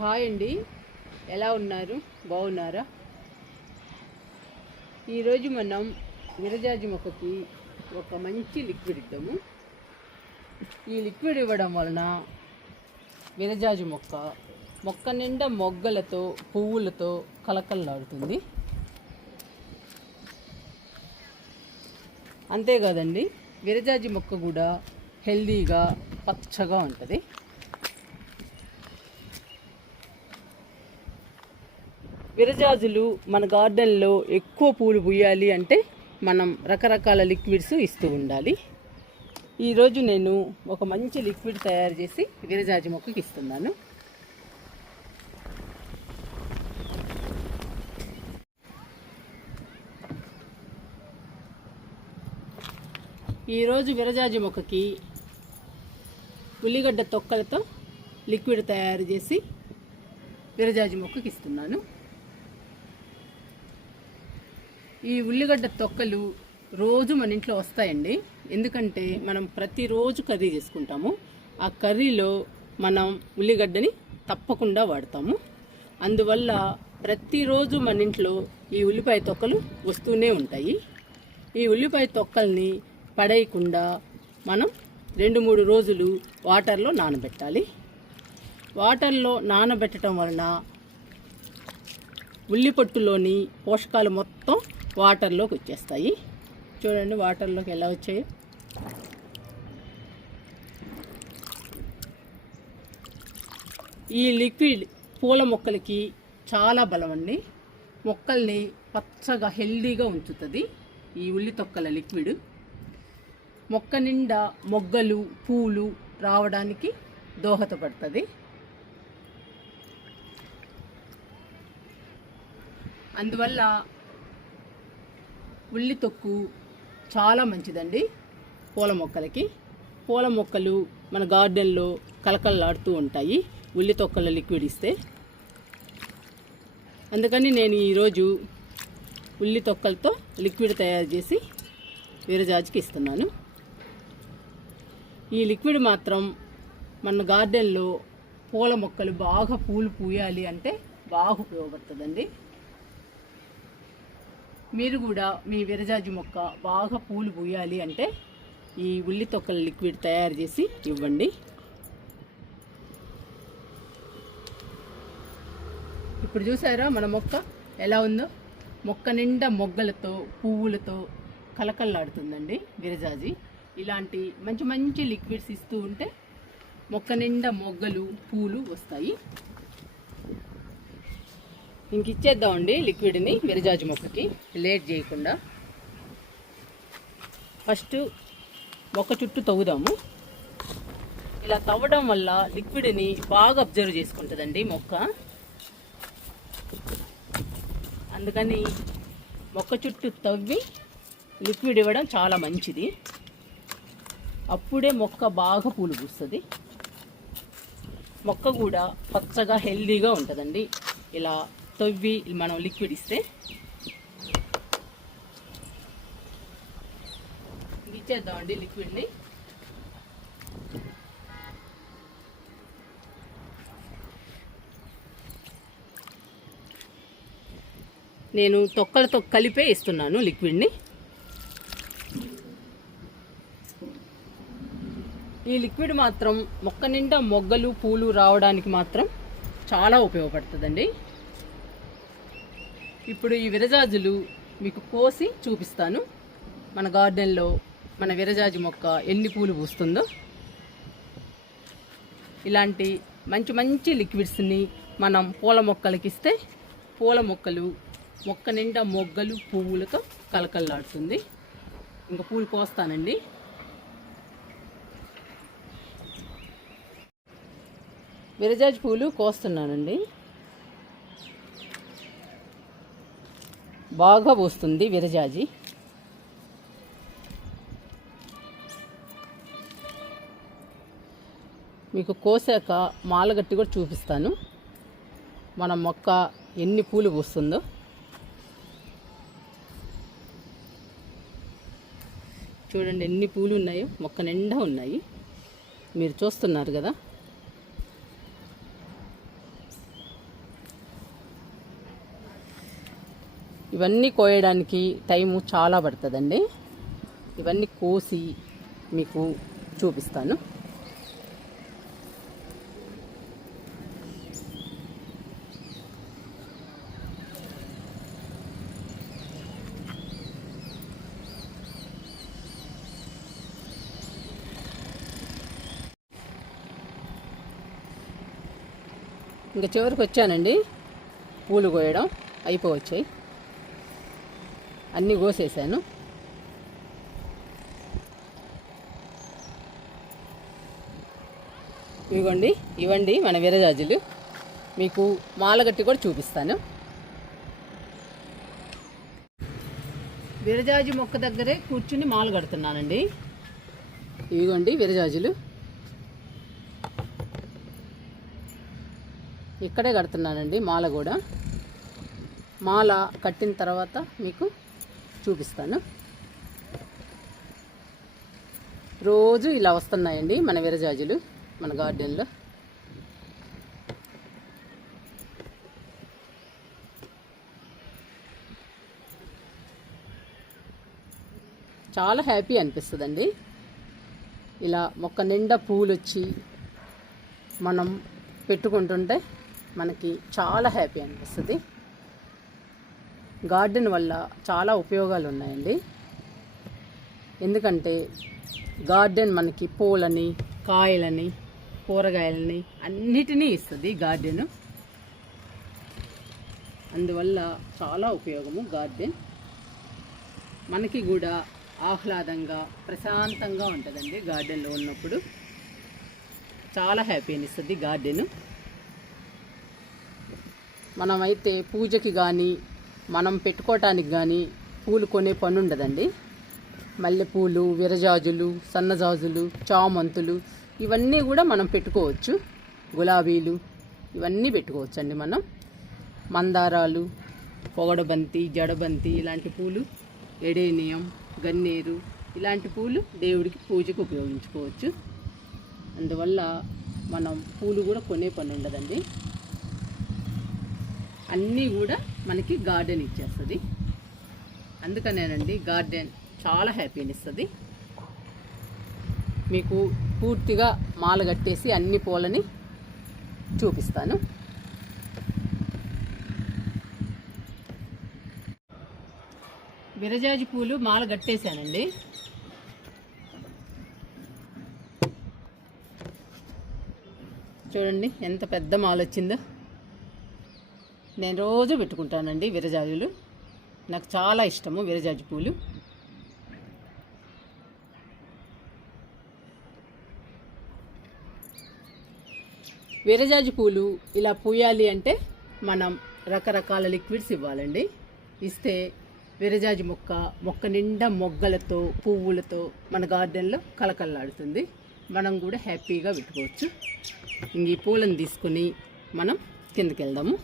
Hi అండి, ఎలా ఉన్నారు? బాగున్నారా? ఈరోజు మనం విరజాజి మొక్కకి ఒక మంచి లిక్విడ్ ఇద్దాము. ఈ లిక్విడ్ ఇవ్వడం వలన విరజాజి మొక్క నిండా మొగ్గలతో పువ్వులతో కలకల్లాడుతుంది. అంతేకాదండి, విరజాజి మొక్క కూడా హెల్దీగా పచ్చగా ఉంటుంది. విరజాజులు మన గార్డెన్లో ఎక్కువ పూలు పూయాలి అంటే మనం రకరకాల లిక్విడ్స్ ఇస్తూ ఉండాలి. ఈరోజు నేను ఒక మంచి లిక్విడ్ తయారు చేసి విరజాజి మొక్కకి ఇస్తున్నాను. ఈరోజు విరజాజి మొక్కకి ఉల్లిగడ్డ తొక్కలతో లిక్విడ్ తయారు చేసి విరజాజి మొక్కకి ఇస్తున్నాను. ఈ ఉల్లిగడ్డ తొక్కలు రోజు మన ఇంట్లో వస్తాయండి. ఎందుకంటే మనం ప్రతిరోజు కర్రీ చేసుకుంటాము. ఆ కర్రీలో మనం ఉల్లిగడ్డని తప్పకుండా వాడతాము. అందువల్ల ప్రతిరోజు మన ఇంట్లో ఈ ఉల్లిపాయ తొక్కలు వస్తూనే ఉంటాయి. ఈ ఉల్లిపాయ తొక్కల్ని పడేయకుండా మనం 2-3 రోజులు వాటర్లో నానబెట్టాలి. వాటర్లో నానబెట్టడం వలన ఉల్లిపొట్టులోని పోషకాలు మొత్తం వాటర్లోకి వచ్చేస్తాయి. చూడండి వాటర్లోకి ఎలా వచ్చాయో. ఈ లిక్విడ్ పూల మొక్కలకి చాలా బలం అండి. మొక్కల్ని పచ్చగా హెల్దీగా ఉంచుతుంది ఈ ఉల్లి తొక్కల లిక్విడ్. మొక్క నిండా మొగ్గలు పూలు రావడానికి దోహదపడుతుంది. అందువల్ల ఉల్లి తొక్కు చాలా మంచిదండి పూల మొక్కలకి. పూల మొక్కలు మన గార్డెన్లో కలకల్లాడుతూ ఉంటాయి ఉల్లి తొక్కల లిక్విడ్ ఇస్తే. అందుకని నేను ఈరోజు ఉల్లి తొక్కలతో లిక్విడ్ తయారు చేసి విరజాజికి ఇస్తున్నాను. ఈ లిక్విడ్ మాత్రం మన గార్డెన్లో పూల మొక్కలు బాగా పూలు పూయాలి అంటే బాగా ఉపయోగపడుతుందండి. మీరు కూడా మీ విరజాజి మొక్క బాగా పూలు పూయాలి అంటే ఈ ఉల్లి తొక్కల లిక్విడ్ తయారు చేసి ఇవ్వండి. ఇప్పుడు చూసారా మన మొక్క ఎలా ఉందో? మొక్క నిండా మొగ్గలతో పువ్వులతో కలకల్లాడుతుందండి విరజాజి. ఇలాంటి మంచి మంచి లిక్విడ్స్ ఇస్తూ ఉంటే మొక్క నిండా మొగ్గలు పూలు వస్తాయి. ఇంక ఇచ్చేద్దామండి లిక్విడ్ని విరజాజి మొక్కకి లేట్ చేయకుండా. ఫస్ట్ మొక్క చుట్టూ తవ్వుదాము. ఇలా తవ్వడం వల్ల లిక్విడ్ని బాగా అబ్జర్వ్ చేసుకుంటుందండి మొక్క. అందుకని మొక్క చుట్టూ తవ్వి లిక్విడ్ ఇవ్వడం చాలా మంచిది. అప్పుడే మొక్క బాగా పూలు పూస్తుంది. మొక్క కూడా పచ్చగా హెల్దీగా ఉంటుందండి ఇలా తవ్వి మనం లిక్విడ్ ఇస్తే. ఇచ్చేద్దామండి లిక్విడ్ని. నేను తొక్కలతో కలిపే ఇస్తున్నాను లిక్విడ్ని. ఈ లిక్విడ్ మాత్రం మొక్క నిండా మొగ్గలు పూలు రావడానికి మాత్రం చాలా ఉపయోగపడుతుందండి. ఇప్పుడు ఈ విరజాజులు మీకు కోసి చూపిస్తాను. మన గార్డెన్లో మన విరజాజి మొక్క ఎన్ని పూలు పూస్తుందో. ఇలాంటి మంచి మంచి లిక్విడ్స్ని మనం పూల మొక్కలకి ఇస్తే పూల మొక్కలు మొక్క నిండా మొగ్గలు పువ్వులతో కలకల్లాడుతుంది. ఇంకా పూలు కోస్తానండి. విరజాజి పూలు కోస్తున్నానండి. బాగా పూస్తుంది విరజాజి. మీకు కోసాక మాలగట్టి కూడా చూపిస్తాను మన మొక్క ఎన్ని పూలు పూస్తుందో. చూడండి ఎన్ని పూలు ఉన్నాయో, మొక్క నిండా ఉన్నాయి. మీరు చూస్తున్నారు కదా. ఇవన్నీ కోయడానికి టైము చాలా పడుతుందండి. ఇవన్నీ కోసి మీకు చూపిస్తాను. ఇంకా చివరికి వచ్చానండి. పూలు కోయడం అయిపోవచ్చాయి. అన్నీ కోసేసాను. ఇవ్వండి మన విరజాజులు. మీకు మాలగట్టి కూడా చూపిస్తాను. విరజాజి మొక్క దగ్గరే కూర్చుని మాల కడుతున్నానండి. ఇవిగోండి విరజాజులు. ఇక్కడే కడుతున్నానండి మాల కూడా. మాల కట్టిన తర్వాత మీకు చూపిస్తాను. రోజు ఇలా వస్తున్నాయండి మన విరజాజులు మన గార్డెన్లో. చాలా హ్యాపీ అనిపిస్తుందండి. ఇలా మొక్క నిండా పూలు వచ్చి మనం పెట్టుకుంటుంటే మనకి చాలా హ్యాపీ అనిపిస్తుంది. గార్డెన్ వల్ల చాలా ఉపయోగాలు ఉన్నాయండి. ఎందుకంటే గార్డెన్ మనకి పూలని, కాయలని, కూరగాయలని అన్నిటినీ ఇస్తుంది గార్డెన్. అందువల్ల చాలా ఉపయోగము గార్డెన్. మనకి కూడా ఆహ్లాదంగా ప్రశాంతంగా ఉంటుందండి గార్డెన్లో ఉన్నప్పుడు. చాలా హ్యాపీ అనిస్తుంది గార్డెన్. మనమైతే పూజకి కానీ మనం పెట్టుకోవటానికి కానీ పూలు కొనే పని ఉండదండి. మల్లెపూలు, విరజాజులు, సన్నజాజులు, చామంతులు ఇవన్నీ కూడా మనం పెట్టుకోవచ్చు. గులాబీలు ఇవన్నీ పెట్టుకోవచ్చండి మనం. మందారాలు, పొగడబంతి, జడబంతి ఇలాంటి పూలు, ఎడేనియం, గన్నేరు ఇలాంటి పూలు దేవుడికి పూజకు ఉపయోగించుకోవచ్చు. అందువల్ల మనం పూలు కూడా కొనే పని ఉండదండి. అన్నీ కూడా మనకి గార్డెన్ ఇచ్చేస్తుంది. అందుకనేనండి గార్డెన్ చాలా హ్యాపీని ఇస్తుంది. మీకు పూర్తిగా మాల కట్టేసి అన్ని పూలని చూపిస్తాను. విరజాజి పూలు మాల కట్టేశానండి. చూడండి ఎంత పెద్ద మాల వచ్చిందో. నేను రోజు పెట్టుకుంటానండి విరజాజులు. నాకు చాలా ఇష్టము విరజాజి పూలు. విరజాజి పూలు ఇలా పూయాలి అంటే మనం రకరకాల లిక్విడ్స్ ఇవ్వాలండి. ఇస్తే విరజాజి మొక్క నిండా మొగ్గలతో, పువ్వులతో మన గార్డెన్లో కలకల్లాడుతుంది. మనం కూడా హ్యాపీగా పెట్టుకోవచ్చు. ఇంక ఈ పూలను తీసుకుని మనం కిందకి వెళ్దాము.